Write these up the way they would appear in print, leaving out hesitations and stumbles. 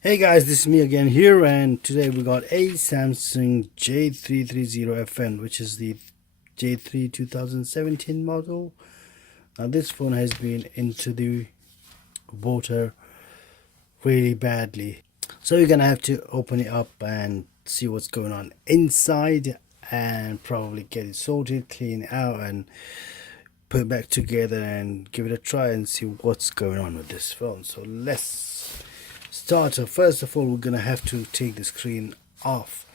Hey guys, this is me again here, and today we got a Samsung J330FN, which is the J3 2017 model. Now this phone has been into the water really badly, so we're gonna have to open it up and see what's going on inside, and probably get it sorted, clean it out, and put it back together and give it a try and see what's going on with this phone. So let's start. So first of all, we're gonna have to take the screen off.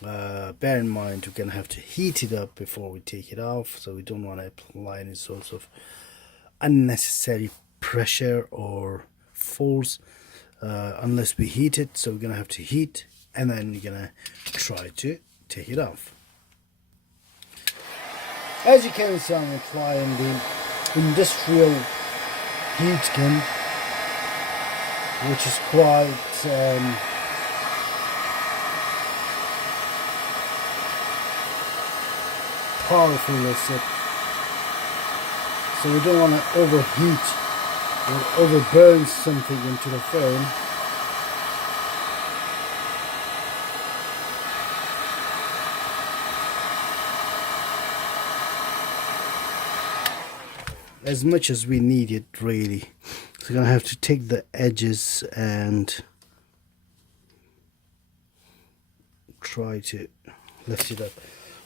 Bear in mind, we're gonna have to heat it up before we take it off, so we don't want to apply any sorts of unnecessary pressure or force unless we heat it. So we're gonna have to heat, and then we're gonna try to take it off. As you can see, I'm applying the industrial heat gun, which is quite powerful, let's say. So we don't want to overheat or overburn something into the phone. As much as we need it, really. So we're gonna have to take the edges and try to lift it up.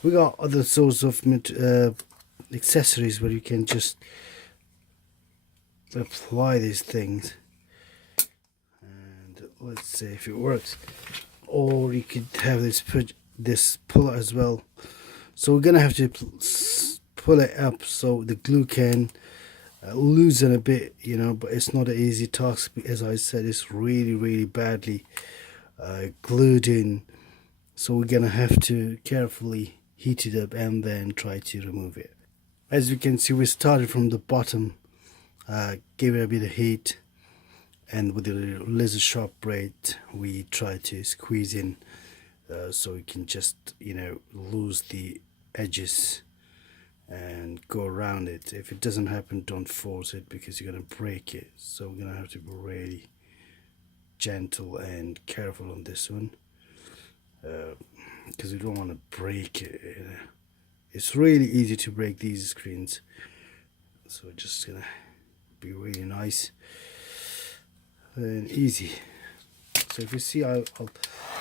We got other sorts of accessories where you can just apply these things, and let's see if it works. Or you could have this puller as well. So we're gonna have to pull it up so the glue can loosen a bit, but it's not an easy task. As I said, it's really badly glued in, so we're gonna have to carefully heat it up and then try to remove it. As you can see, we started from the bottom, gave it a bit of heat, and with the laser sharp blade we try to squeeze in so we can just lose the edges and go around it. If it doesn't happen, don't force it because you're gonna break it. So we're gonna have to be really gentle and careful on this one, because we don't want to break it. It's really easy to break these screens, so we're just gonna be really nice and easy. So if you see, I'll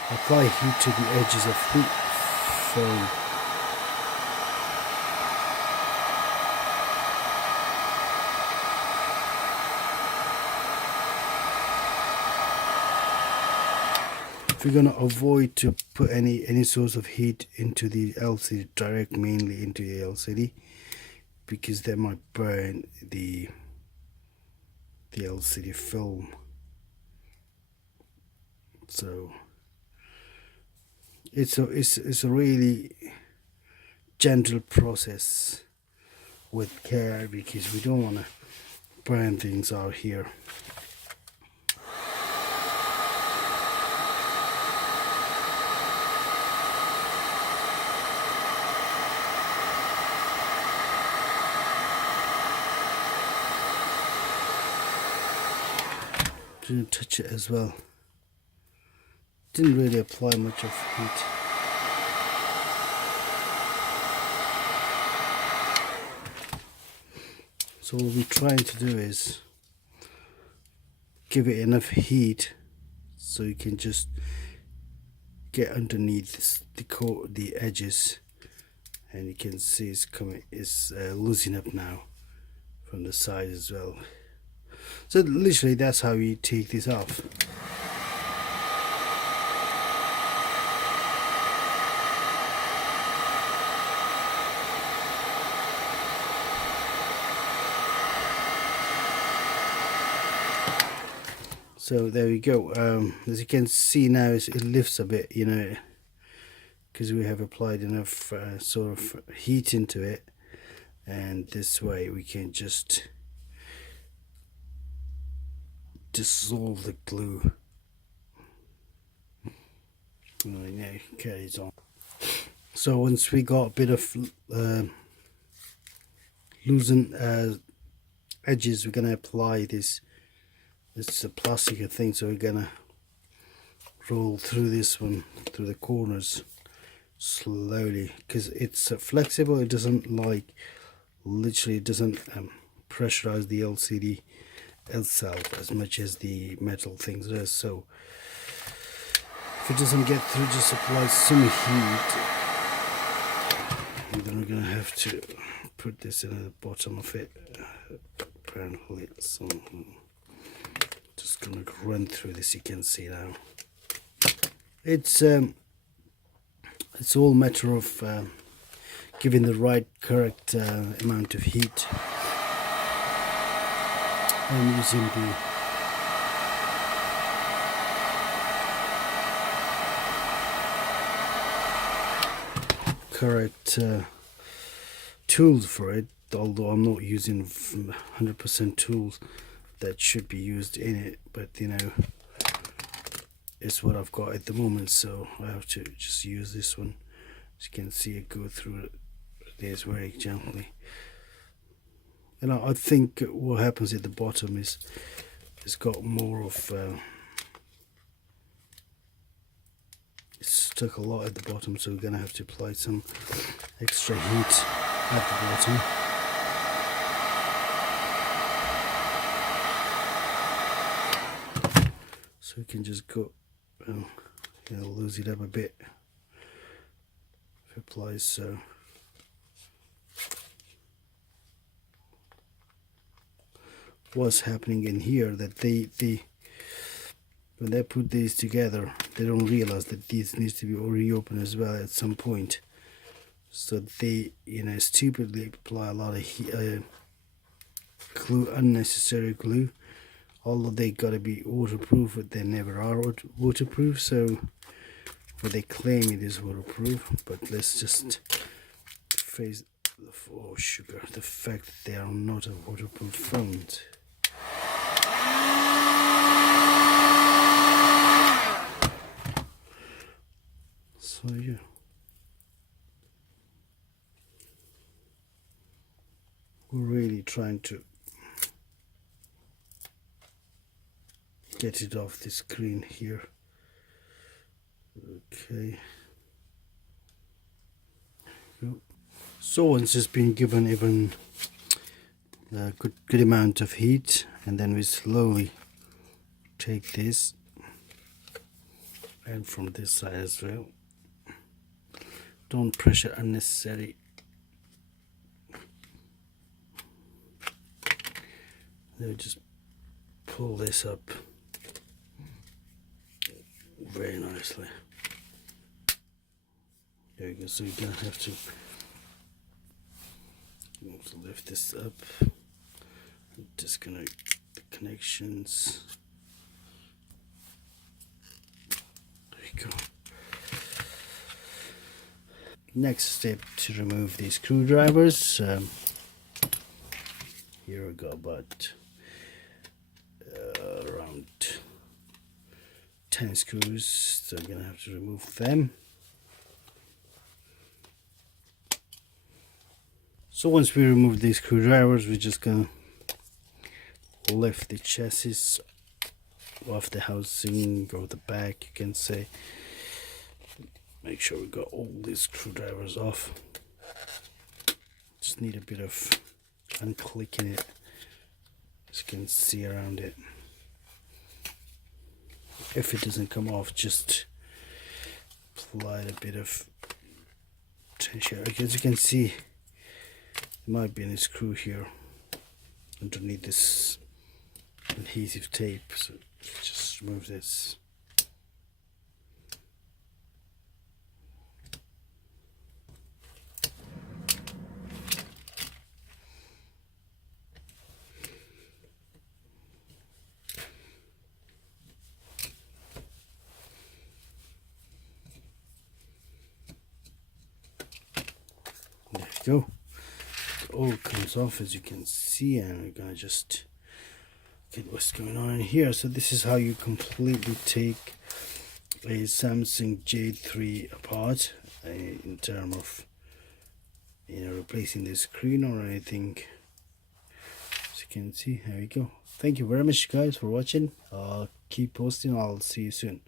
apply heat to the edges of the phone. If you're gonna avoid to put any source of heat into the LCD, direct mainly into the LCD, because that might burn the LCD film. So it's a really gentle process with care, because we don't want to burn things out here. Didn't touch it as well. Didn't really apply much of heat. So what we're trying to do is give it enough heat so you can just get underneath the edges, and you can see it's loosening up now from the side as well. So literally that's how you take this off. So there we go. As you can see now, it lifts a bit, because we have applied enough sort of heat into it, and this way we can just dissolve the glue. And now it carries on. So once we got a bit of loosened edges, we're gonna apply this. It's a plastic thing, so we're gonna roll through this one, through the corners slowly, because it's flexible. It doesn't like, literally it doesn't pressurize the LCD itself as much as the metal things does. So if it doesn't get through, just apply some heat, and then we're gonna have to put this in the bottom of it. Apparently, so just gonna run through this. You can see now. It's all matter of giving the right, correct amount of heat. I'm using the correct tools for it, although I'm not using 100% tools that should be used in it, but you know, it's what I've got at the moment, so I have to just use this one. As you can see, it go through this very gently. And I think what happens at the bottom is it's got more of it's stuck a lot at the bottom, so we're gonna have to apply some extra heat at the bottom. So we can just go, you know, lose it up a bit. If it applies so. What's happening in here, that they when they put these together, they don't realize that these needs to be reopened as well at some point. So they, you know, stupidly apply a lot of glue, unnecessary glue. Although they gotta be waterproof, but they never are waterproof. So, but they claim it is waterproof. But let's just face the sugar, the fact that they are not a waterproof phones. So yeah, we're really trying to get it off the screen here. Okay. So once it's been given even a good amount of heat, and then we slowly take this, and from this side as well. Don't pressure unnecessary. Then just pull this up very nicely. There you go. So you're gonna have to lift this up, disconnect the connections. There you go. Next step, to remove these screwdrivers. Here we go, about around 10 screws, so I'm gonna have to remove them. So once we remove these screwdrivers, we're just gonna lift the chassis off the housing, or the back, you can say. Make sure we got all these screwdrivers off. Just need a bit of unclicking it, as you can see around it. If it doesn't come off, just apply a bit of tension. As you can see, there might be a screw here underneath this adhesive tape, so just remove this. There you go. It all comes off, as you can see, and we're gonna just get what's going on in here. So this is how you completely take a Samsung J3 apart, in terms of, you know, replacing the screen or anything. As you can see, there we go. Thank you very much guys for watching. Keep posting. I'll see you soon.